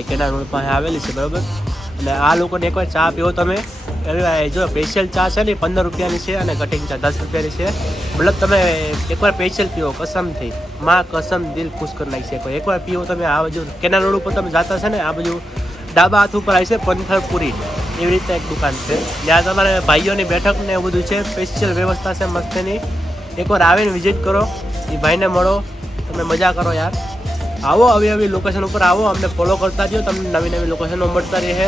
Canal road પાસે આવેલી છે, બરાબર? અને આ લોકોને એકવાર ચા પીવો તમે. જો સ્પેશિયલ ચા છે ને પંદર રૂપિયાની છે અને કટિંગ ચા દસ રૂપિયાની છે. મતલબ તમે એકવાર સ્પેશિયલ પીવો કસમથી માં કસમ દિલ ખુશ કરી નાખશે એકવાર પીવો તમે, આ બાજુ કેનાલ રોડ ઉપર તમે જતા છે ને, આ બાજુ ડાબા હાથ ઉપર આવી છે પંથરપુરી. એવી રીતે એક દુકાન છે. જ્યાં તમારે ભાઈઓની બેઠક ને એવું બધું છે. સ્પેશિયલ વ્યવસ્થા છે મસ્તની. એકવાર આવીને વિઝિટ કરો. એ ભાઈને મળો. તમે મજા કરો યાર. આવો આવી આવી લોકેશન ઉપર આવો અમને ફોલો કરતા રહ્યો તમને નવી નવી લોકેશનો મળતા રહે.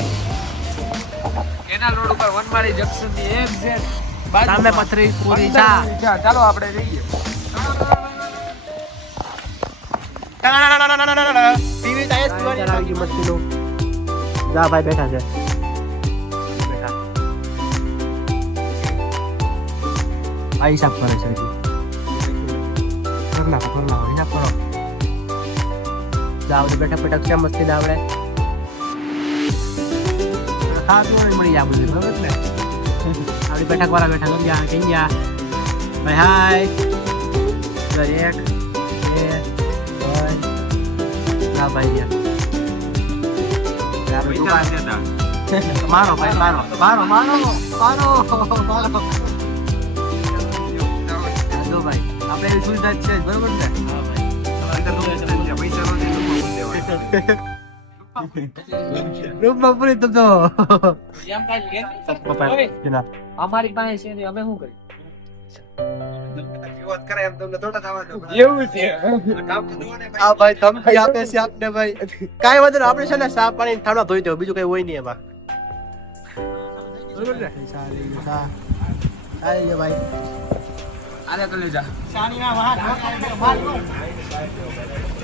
કેનાલ રોડ ઉપર વનમાળી જંકશનની એક્ઝેક્ટ સામે પથરી પૂરી ચા ચાલો આપણે જઈએ પીવી પીવાની જા ભાઈ બેઠા છે. બેઠા. આ હિસાબ કરે છે નાખો કર હિસાબ કરો. જા આવડે બેઠા છે મસ્તી દાવડે? ખાતું મળી જાય બધું બરોબર ને? આપણી બેઠક વાળા બેઠા ગયા કઈ ગયા? ભાઈ હાય. ત્રણ. ના ભાઈ મારો ભાઈ મારો. મારો મારો મારો મારો. ભાઈ. આપણે સુવિધા છે બરોબર ને રૂપમાં પૂરી તો તો અમારી પાસે છે ને અમે શું કરી એવું છે. ને સાફ પાણી થાળમાં ધોઈ દો બીજું કઈ હોય નહીં એમાં.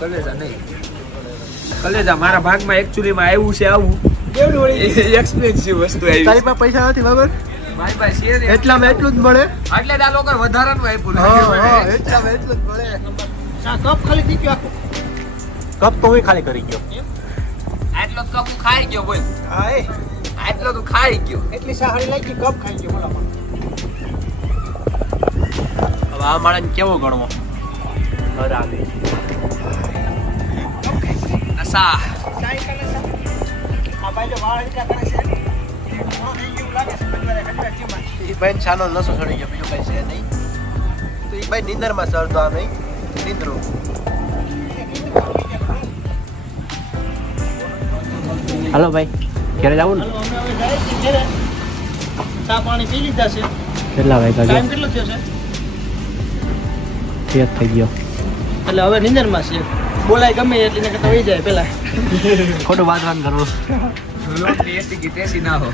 કલેજા નહીં. કલેજા મારા ભાગમાં એકચ્યુઅલી માં આવ્યું છે આવું. એક્સપેન્સિવ વસ્તુ તારી પાસે પૈસા નથી બરાબર મારી પાસે છે ને એટલામાં એટલું જ મળે? એટલે આ લોકો વધારાનું આપ્યું હા. એટલામાં એટલું જ મળે. કપ ખાલી થઈ ગયો આખો. કપ તો હું ખાલી કરી ગયો. આટલો કપ હું ખાઈ ગયો બોલ. હા એ. આટલો તો ખાઈ ગયો. એટલી સાહારી લાગી કપ ખાઈ ગયો બોલા પણ. હવે આ માણસ કેવો ગણવો? હરામી. એ ભાઈ છાનો નસો ચડી ગયો બીજું કઈ છે નહીં. તો એ ભાઈ નિંદરમાં સરતો આ નહીં નીંદરું. હાલો ભાઈ ઘરે જવું ને. ચા પાણી પી લીધા છે કેટલા વાગ્યા ટાઈમ કેટલો થયો છે? એક થઈ ગયો. એટલે હવે નિંદરમાં છે. બોલાય ગમે એટલે ને કરતા વહી જાય પેલા. ખોટું વાત વાત કરવું ની એસી કી તેસી ના હો.